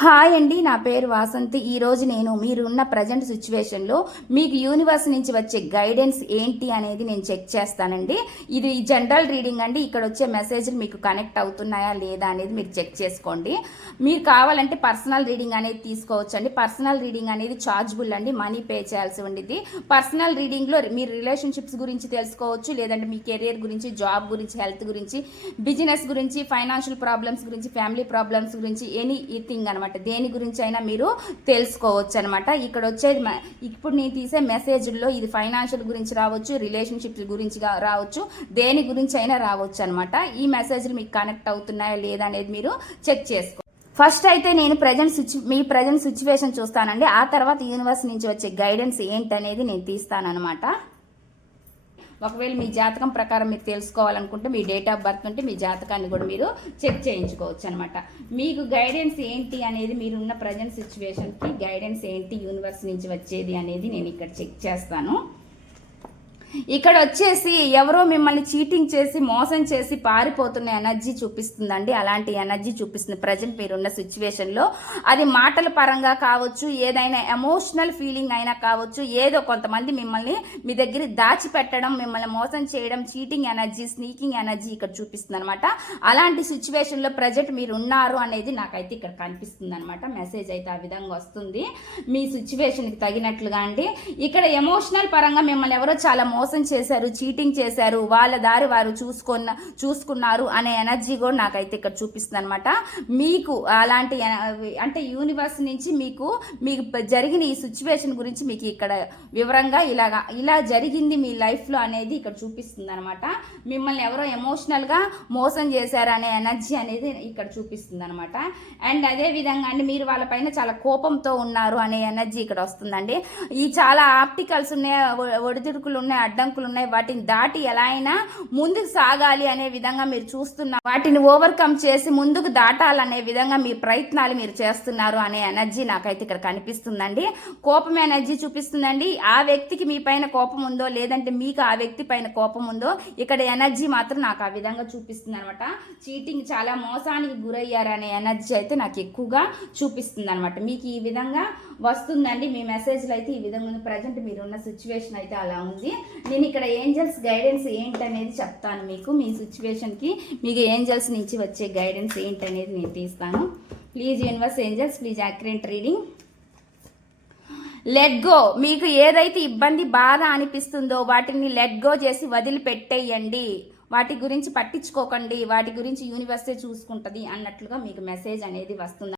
Hi అండి, నా పేరు వాసంతి. ఈరోజు నేను మీరున్న ప్రజెంట్ సిచ్యువేషన్లో మీకు యూనివర్స్ నుంచి వచ్చే గైడెన్స్ ఏంటి అనేది నేను చెక్ చేస్తానండి. ఇది జనరల్ రీడింగ్ అండి. ఇక్కడ వచ్చే మెసేజ్లు మీకు కనెక్ట్ అవుతున్నాయా లేదా అనేది మీరు చెక్ చేసుకోండి. మీరు కావాలంటే పర్సనల్ రీడింగ్ అనేది తీసుకోవచ్చండి. పర్సనల్ రీడింగ్ అనేది చార్జబుల్ అండి, మనీ పే చేయాల్సి ఉండేది. పర్సనల్ రీడింగ్లో మీరు రిలేషన్షిప్స్ గురించి తెలుసుకోవచ్చు, లేదంటే మీ కెరియర్ గురించి, జాబ్ గురించి, హెల్త్ గురించి, బిజినెస్ గురించి, ఫైనాన్షియల్ ప్రాబ్లమ్స్ గురించి, ఫ్యామిలీ ప్రాబ్లమ్స్ గురించి, ఎనీ థింగ్ అనమాట. దేని గురించి అయినా మీరు తెలుసుకోవచ్చు అనమాట. ఇక్కడ వచ్చేది ఇప్పుడు నేను తీసే మెసేజ్లో ఇది ఫైనాన్షియల్ గురించి రావచ్చు, రిలేషన్షిప్స్ గురించి రావచ్చు, దేని గురించి అయినా రావచ్చు అనమాట. ఈ మెసేజ్లు మీకు కనెక్ట్ అవుతున్నాయా లేదా అనేది మీరు చెక్ చేసుకో. ఫస్ట్ అయితే నేను మీ ప్రజెంట్ సిచ్యువేషన్ చూస్తానండి. ఆ తర్వాత యూనివర్స్ నుంచి వచ్చే గైడెన్స్ ఏంటనేది నేను తీస్తానన్నమాట. ఒకవేళ మీ జాతకం ప్రకారం మీరు తెలుసుకోవాలనుకుంటే మీ డేట్ ఆఫ్ బర్త్ ఉంటే మీ జాతకాన్ని కూడా మీరు చెక్ చేయించుకోవచ్చు అనమాట. మీకు గైడెన్స్ ఏంటి అనేది, మీరున్న ప్రజెంట్ సిచ్యువేషన్కి గైడెన్స్ ఏంటి యూనివర్స్ నుంచి వచ్చేది అనేది నేను ఇక్కడ చెక్ చేస్తాను. ఇక్కడ వచ్చేసి ఎవరో మిమ్మల్ని చీటింగ్ చేసి మోసం చేసి పారిపోతున్న ఎనర్జీ చూపిస్తుందండి. అలాంటి ఎనర్జీ చూపిస్తుంది ప్రజెంట్ మీరున్న సిచ్యువేషన్లో. అది మాటల పరంగా కావచ్చు, ఏదైనా ఎమోషనల్ ఫీలింగ్ అయినా కావచ్చు, ఏదో కొంతమంది మిమ్మల్ని మీ దగ్గర దాచిపెట్టడం, మిమ్మల్ని మోసం చేయడం, చీటింగ్ ఎనర్జీ, స్నీకింగ్ ఎనర్జీ ఇక్కడ చూపిస్తుంది అనమాట. అలాంటి సిచ్యువేషన్లో ప్రజెంట్ మీరు ఉన్నారు అనేది నాకైతే ఇక్కడ కనిపిస్తుంది అనమాట. మెసేజ్ అయితే ఆ విధంగా వస్తుంది మీ సిచ్యువేషన్కి తగినట్లుగా అండి. ఇక్కడ ఎమోషనల్ పరంగా మిమ్మల్ని ఎవరో చాలా మోసం చేశారు, చీటింగ్ చేశారు, వాళ్ళ దారి వారు చూసుకున్నారు అనే ఎనర్జీ కూడా నాకైతే ఇక్కడ చూపిస్తుంది అనమాట. మీకు అలాంటి అంటే యూనివర్స్ నుంచి మీకు జరిగిన ఈ సిచ్యువేషన్ గురించి మీకు ఇక్కడ వివరంగా ఇలా జరిగింది మీ లైఫ్లో అనేది ఇక్కడ చూపిస్తుంది అనమాట. మిమ్మల్ని ఎవరో ఎమోషనల్గా మోసం చేశారు అనే ఎనర్జీ అనేది ఇక్కడ చూపిస్తుంది అనమాట. అండ్ అదే విధంగా అండి, మీరు వాళ్ళపైన చాలా కోపంతో ఉన్నారు అనే ఎనర్జీ ఇక్కడ వస్తుందండి. ఈ చాలా ఆప్టికల్స్ ఉన్నాయి, ఒడిదుడుకులు ఉన్నాయి, అడ్డంకులు ఉన్నాయి, వాటిని దాటి ఎలా అయినా ముందుకు సాగాలి అనే విధంగా మీరు చూస్తున్నారు. వాటిని ఓవర్కమ్ చేసి ముందుకు దాటాలనే విధంగా మీ ప్రయత్నాలు మీరు చేస్తున్నారు అనే ఎనర్జీ నాకైతే ఇక్కడ కనిపిస్తుందండి. కోపం ఎనర్జీ చూపిస్తుందండి. ఆ వ్యక్తికి మీ పైన కోపం ఉందో, లేదంటే మీకు ఆ వ్యక్తి పైన కోపం ఉందో, ఇక్కడ ఎనర్జీ మాత్రం నాకు ఆ విధంగా చూపిస్తుంది అనమాట. చీటింగ్, చాలా మోసానికి గురయ్యారు అనే ఎనర్జీ అయితే నాకు ఎక్కువగా చూపిస్తుంది అనమాట. మీకు ఈ విధంగా వస్తుందండి. మీ మెసేజ్లు అయితే ఈ విధంగా ఉంది. ప్రజెంట్ మీరున్న సిచ్యువేషన్ అయితే అలా ఉంది. నేను ఇక్కడ ఏంజల్స్ గైడెన్స్ ఏంటనేది చెప్తాను మీకు. మీ సిచ్యువేషన్కి మీకు ఏంజల్స్ నుంచి వచ్చే గైడెన్స్ ఏంటనేది నేను తీస్తాను. Please universe angels, please accurate reading. Let go. మీకు ఏదైతే ఇబ్బంది, బాధ అనిపిస్తుందో వాటిని లెట్ గో చేసి వదిలిపెట్టేయండి. వాటి గురించి పట్టించుకోకండి, వాటి గురించి యూనివర్సే చూసుకుంటుంది అన్నట్లుగా మీకు మెసేజ్ అనేది వస్తుంది.